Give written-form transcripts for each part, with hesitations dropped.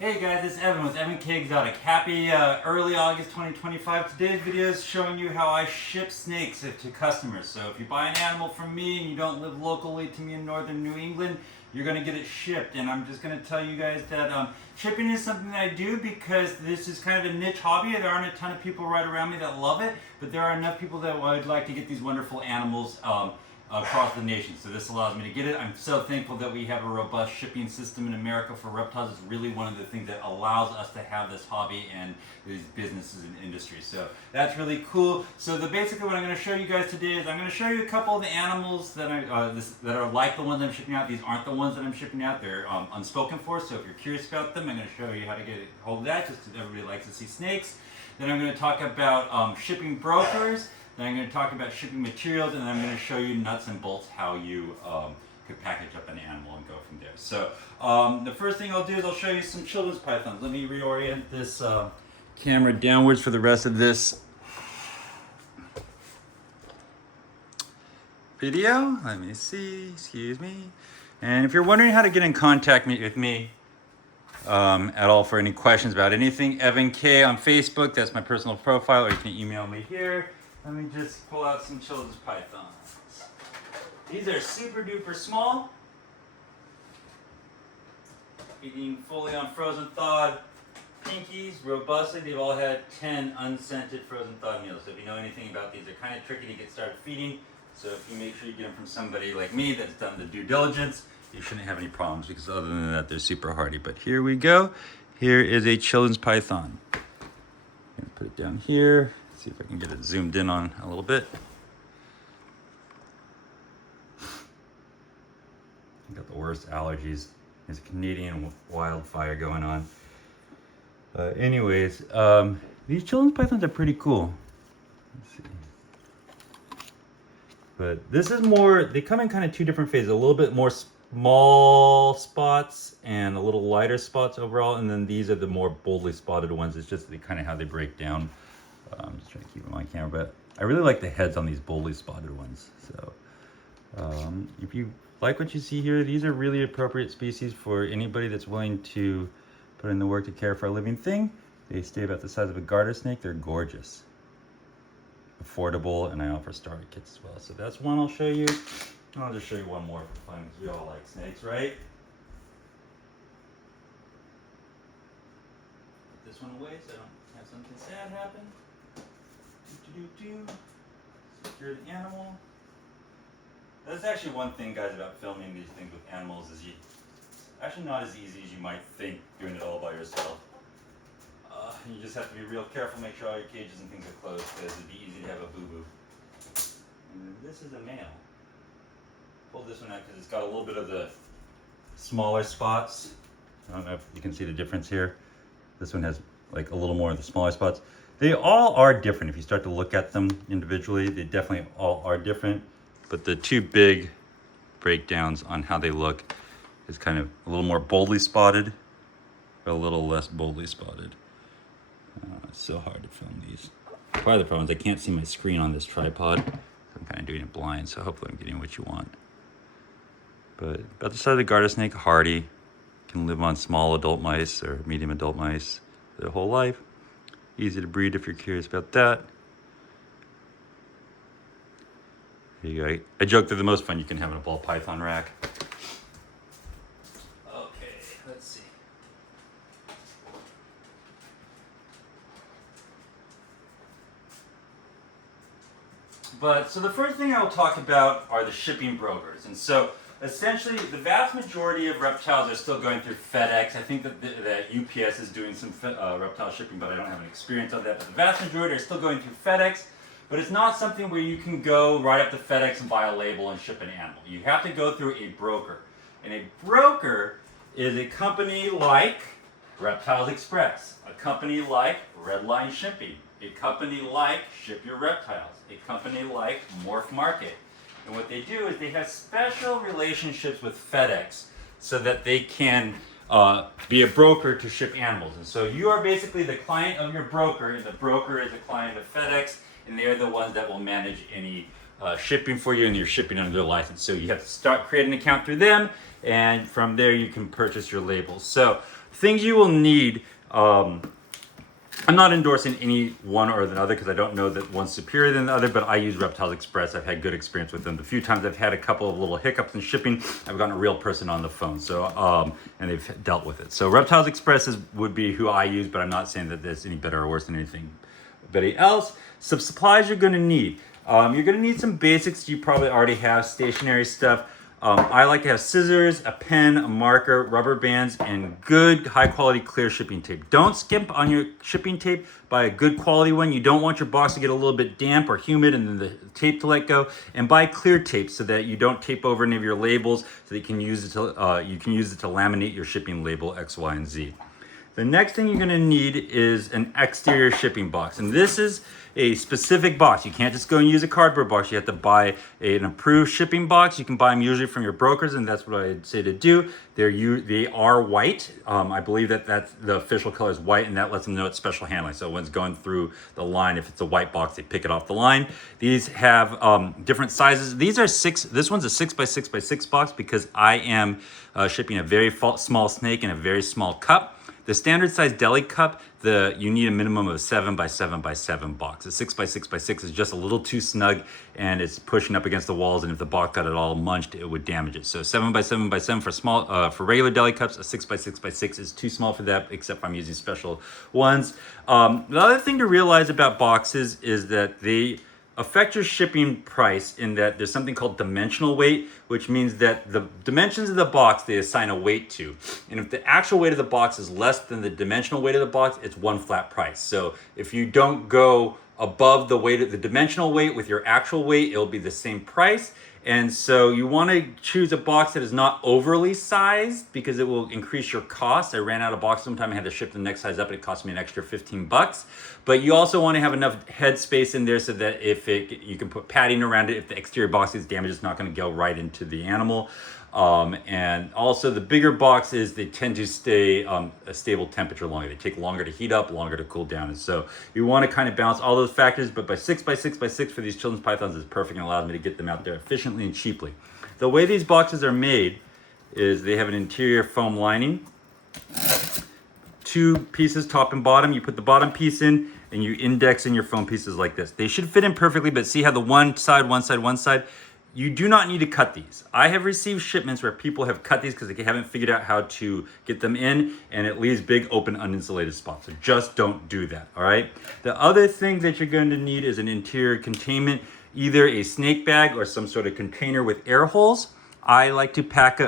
Hey guys, it's Evan with Evan K Exotic. Happy early August 2025. Today's video is showing you how I ship snakes to customers. So if you buy an animal from me and you don't live locally to me in northern New England, you're going to get it shipped. And I'm just going to tell you guys that shipping is something that I do because this is kind of a niche hobby. There aren't a ton of people right around me that love it, but there are enough people that would like to get these wonderful animals across the nation. So this allows me to get it. I'm so thankful that we have a robust shipping system in America for reptiles. It's really one of the things that allows us to have this hobby and these businesses and industries. So that's really cool. So basically what I'm going to show you guys today is I'm going to show you a couple of the animals that that are like the ones I'm shipping out. These aren't the ones that I'm shipping out. They're unspoken for. So if you're curious about them, I'm going to show you how to get a hold of that, just because everybody likes to see snakes. Then I'm going to talk about shipping brokers. Then I'm going to talk about shipping materials, and then I'm going to show you nuts and bolts how you could package up an animal and go from there. So the first thing I'll do is I'll show you some children's pythons. Let me reorient this camera downwards for the rest of this video. Let me see, excuse me. And if you're wondering how to get in contact with me at all for any questions about anything, Evan K on Facebook, that's my personal profile, or you can email me here. Let me just pull out some children's pythons. These are super duper small. Eating fully on frozen thawed pinkies, robustly. They've all had 10 unscented frozen thawed meals. So if you know anything about these, they're kind of tricky to get started feeding. So if you make sure you get them from somebody like me that's done the due diligence, you shouldn't have any problems, because other than that, they're super hardy. But here we go. Here is a children's python. I'm gonna put it down here. See if I can get it zoomed in on a little bit. I got the worst allergies. There's a Canadian wildfire going on. Anyways, these children's pythons are pretty cool. Let's see. But this is more, they come in kind of two different phases. A little bit more small spots and a little lighter spots overall. And then these are the more boldly spotted ones. It's just kind of how they break down. I'm just trying to keep it on camera, but I really like the heads on these boldly spotted ones. So if you like what you see here, these are really appropriate species for anybody that's willing to put in the work to care for a living thing. They stay about the size of a garter snake. They're gorgeous, affordable, and I offer starter kits as well. So that's one I'll show you. I'll just show you one more for fun, because we all like snakes, right? Put this one away so I don't have something sad happen. Secure the animal. That's actually one thing, guys, about filming these things with animals is actually not as easy as you might think doing it all by yourself. You just have to be real careful, make sure all your cages and things are closed, because it'd be easy to have a boo-boo. And this is a male. Pull this one out because it's got a little bit of the smaller spots. I don't know if you can see the difference here. This one has like a little more of the smaller spots. They all are different. If you start to look at them individually, they definitely all are different. But the two big breakdowns on how they look is kind of a little more boldly spotted, but a little less boldly spotted. It's so hard to film these. Part of the problem is I can't see my screen on this tripod. I'm kind of doing it blind, so hopefully I'm getting what you want. But about the size of the garter snake, hardy, can live on small adult mice or medium adult mice their whole life. Easy to breed if you're curious about that. There you go. I joke that the most fun you can have in a ball python rack. Okay, let's see. So the first thing I'll talk about are the shipping brokers. And so essentially the vast majority of reptiles are still going through FedEx. I think that UPS is doing some reptile shipping, but I don't have any experience on that. But the vast majority are still going through FedEx. But it's not something where you can go right up to FedEx and buy a label and ship an animal. You have to go through a broker. And a broker is a company like Reptiles Express, a company like Redline Shipping, a company like Ship Your Reptiles, a company like Morph Market. And what they do is they have special relationships with FedEx so that they can be a broker to ship animals. And so you are basically the client of your broker, and the broker is a client of FedEx, and they're the ones that will manage any shipping for you, and you're shipping under their license. So you have to create an account through them, and from there you can purchase your labels. So things you will need, I'm not endorsing any one or the other because I don't know that one's superior than the other, but I use Reptiles Express. I've had good experience with them. The few times I've had a couple of little hiccups in shipping, I've gotten a real person on the phone, so and they've dealt with it. So Reptiles Express would be who I use, but I'm not saying that there's any better or worse than anybody else. Some supplies you're going to need. You're going to need some basics you probably already have, stationary stuff. I like to have scissors, a pen, a marker, rubber bands, and good high quality clear shipping tape. Don't skimp on your shipping tape. Buy a good quality one. You don't want your box to get a little bit damp or humid and then the tape to let go. And buy clear tape so that you don't tape over any of your labels, so that you can use it to laminate your shipping label X, Y, and Z. The next thing you're going to need is an exterior shipping box, and this is a specific box. You can't just go and use a cardboard box. You have to buy an approved shipping box. You can buy them usually from your brokers, and that's what I'd say to do. They are white. I believe that's the official color is white, and that lets them know it's special handling. So when it's going through the line, if it's a white box, they pick it off the line. These have different sizes. These are 6. This one's a 6x6x6 box because I am shipping a very small snake in a very small cup. The standard size deli cup, you need a minimum of a 7x7x7 box. A 6x6x6 is just a little too snug and it's pushing up against the walls, and if the box got it all munched, it would damage it. So 7x7x7 for small, for regular deli cups. A 6x6x6 is too small for that, except if I'm using special ones. The other thing to realize about boxes is that they affect your shipping price in that there's something called dimensional weight, which means that the dimensions of the box they assign a weight to. And if the actual weight of the box is less than the dimensional weight of the box, it's one flat price. So if you don't go above the weight of the dimensional weight with your actual weight, it'll be the same price. And so you want to choose a box that is not overly sized because it will increase your cost. I ran out of boxes sometime. I had to ship the next size up, and it cost me an extra $15. But you also want to have enough head space in there so that you can put padding around it. If the exterior box is damaged, it's not going to go right into the animal. And also the bigger boxes, they tend to stay a stable temperature longer. They take longer to heat up, longer to cool down. And so you want to kind of balance all those factors, but by 6x6x6 for these children's pythons is perfect and allows me to get them out there efficiently and cheaply. The way these boxes are made is they have an interior foam lining, 2 pieces top and bottom. You put the bottom piece in and you index in your foam pieces like this. They should fit in perfectly, but see how the one side, you do not need to cut these. I have received shipments where people have cut these because they haven't figured out how to get them in, and it leaves big open uninsulated spots. So just don't do that, all right? The other thing that you're going to need is an interior containment, either a snake bag or some sort of container with air holes. I like to pack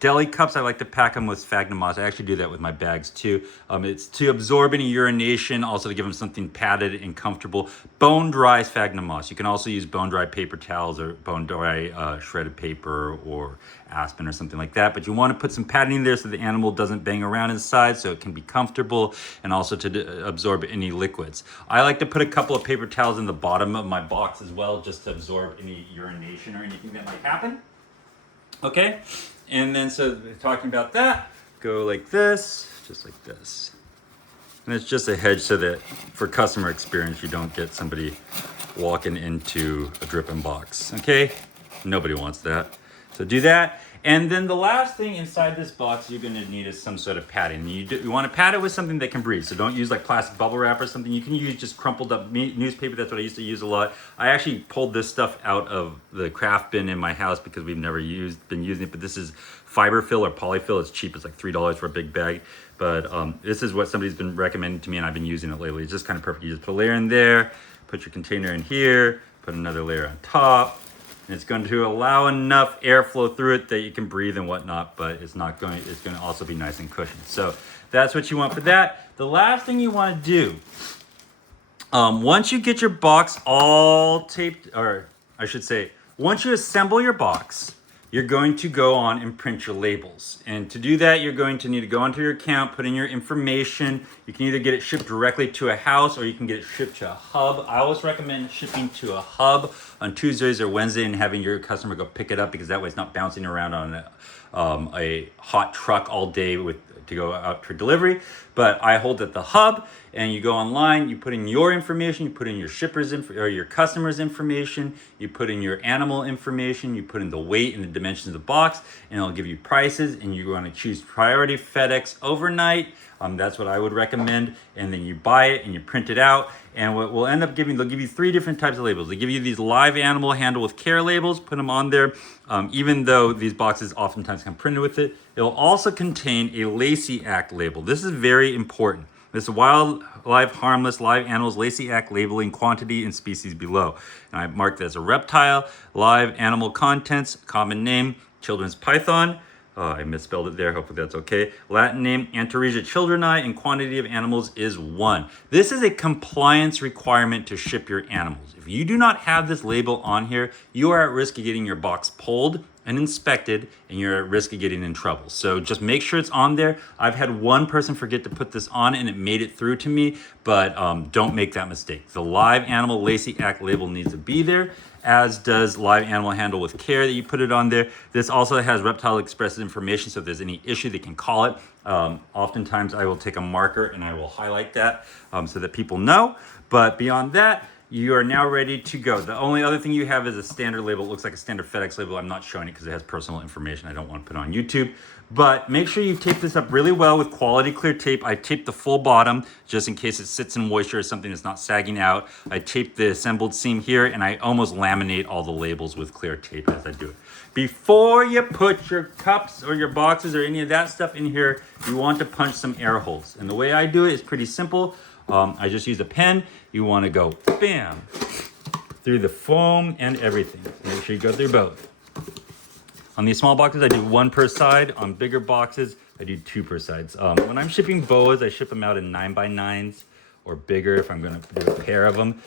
deli cups. I like to pack them with sphagnum moss. I actually do that with my bags too. It's to absorb any urination, also to give them something padded and comfortable. Bone dry sphagnum moss. You can also use bone dry paper towels or bone dry shredded paper or aspen or something like that. But you want to put some padding in there so the animal doesn't bang around inside, so it can be comfortable, and also to absorb any liquids. I like to put a couple of paper towels in the bottom of my box as well, just to absorb any urination or anything that might happen. Okay. And then, so talking about that, go like this, just like this. And it's just a hedge so that for customer experience, you don't get somebody walking into a dripping box, okay? Nobody wants that. So do that. And then the last thing inside this box you're gonna need is some sort of padding. You wanna pad it with something that can breathe. So don't use like plastic bubble wrap or something. You can use just crumpled up newspaper. That's what I used to use a lot. I actually pulled this stuff out of the craft bin in my house because we've never been using it, but this is fiberfill or polyfill. It's cheap, it's like $3 for a big bag. But this is what somebody's been recommending to me, and I've been using it lately. It's just kind of perfect. You just put a layer in there, put your container in here, put another layer on top. And it's going to allow enough airflow through it that you can breathe and whatnot, but it's going to also be nice and cushioned. So that's what you want for that. The last thing you want to do, once you get your box all taped, or I should say, once you assemble your box, you're going to go on and print your labels. And to do that, you're going to need to go onto your account, put in your information. You can either get it shipped directly to a house or you can get it shipped to a hub. I always recommend shipping to a hub. on Tuesdays or Wednesday and having your customer go pick it up, because that way it's not bouncing around on a hot truck all day to go out for delivery. But I hold at the hub, and you go online, you put in your information, you put in your shipper's or your customer's information, you put in your animal information, you put in the weight and the dimensions of the box, and it'll give you prices, and you're going to choose priority FedEx overnight. That's what I would recommend. And then you buy it and you print it out. And what we'll end up giving, they'll give you 3 different types of labels. They give you these live animal handle with care labels, put them on there. Even though these boxes oftentimes come printed with it, it'll also contain a Lacey Act label. This is very important. This is wildlife harmless live animals Lacey Act labeling quantity and species below. And I marked it as a reptile, live animal contents, common name, children's python. I misspelled it there, hopefully that's okay. Latin name, Antaresia childreni, and quantity of animals is 1. This is a compliance requirement to ship your animals. If you do not have this label on here, you are at risk of getting your box pulled and inspected, and you're at risk of getting in trouble. So just make sure it's on there. I've had one person forget to put this on and it made it through to me, but don't make that mistake. The live animal Lacey Act label needs to be there, as does live animal handle with care that you put it on there. This also has Reptile Express's information, so if there's any issue, they can call it. Oftentimes I will take a marker and I will highlight that so that people know. But beyond that, you are now ready to go. The only other thing you have is a standard label. It looks like a standard FedEx label. I'm not showing it because it has personal information I don't want to put on YouTube. But make sure you tape this up really well with quality clear tape. I taped the full bottom just in case it sits in moisture or something that's not sagging out. I taped the assembled seam here, and I almost laminate all the labels with clear tape as I do it. Before you put your cups or your boxes or any of that stuff in here, you want to punch some air holes. And the way I do it is pretty simple. I just use a pen. You want to go bam through the foam and everything. Make sure you go through both. On these small boxes, I do 1 per side. On bigger boxes, I do 2 per sides. When I'm shipping boas, I ship them out in 9x9s or bigger if I'm going to do a pair of them.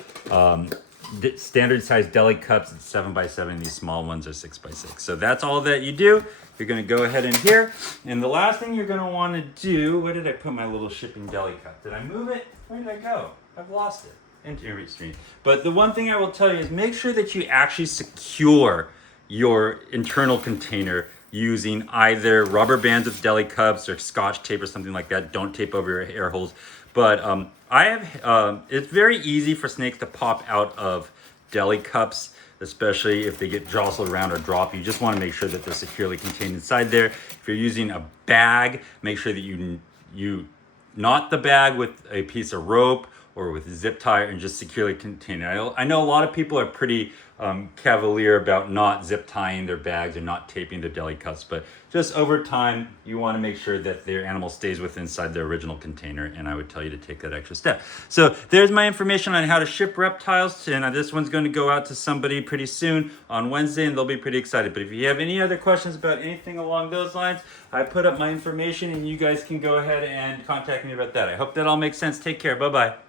Standard size deli cups, it's 7x7. These small ones are 6x6. So that's all that you do. You're going to go ahead in here. And the last thing you're going to want to do, where did I put my little shipping deli cup? Did I move it? Where did I go? I've lost it. Into your stream. But the one thing I will tell you is make sure that you actually secure your internal container using either rubber bands with deli cups or Scotch tape or something like that. Don't tape over your air holes. But it's very easy for snakes to pop out of deli cups, especially if they get jostled around or drop. You just want to make sure that they're securely contained inside there. If you're using a bag, make sure that you knot the bag with a piece of rope or with a zip tie and just securely contain it. I know a lot of people are pretty cavalier about not zip tying their bags or not taping their deli cups, but just over time, you want to make sure that their animal stays inside their original container, and I would tell you to take that extra step. So there's my information on how to ship reptiles, and this one's going to go out to somebody pretty soon on Wednesday, and they'll be pretty excited. But if you have any other questions about anything along those lines, I put up my information, and you guys can go ahead and contact me about that. I hope that all makes sense. Take care. Bye-bye.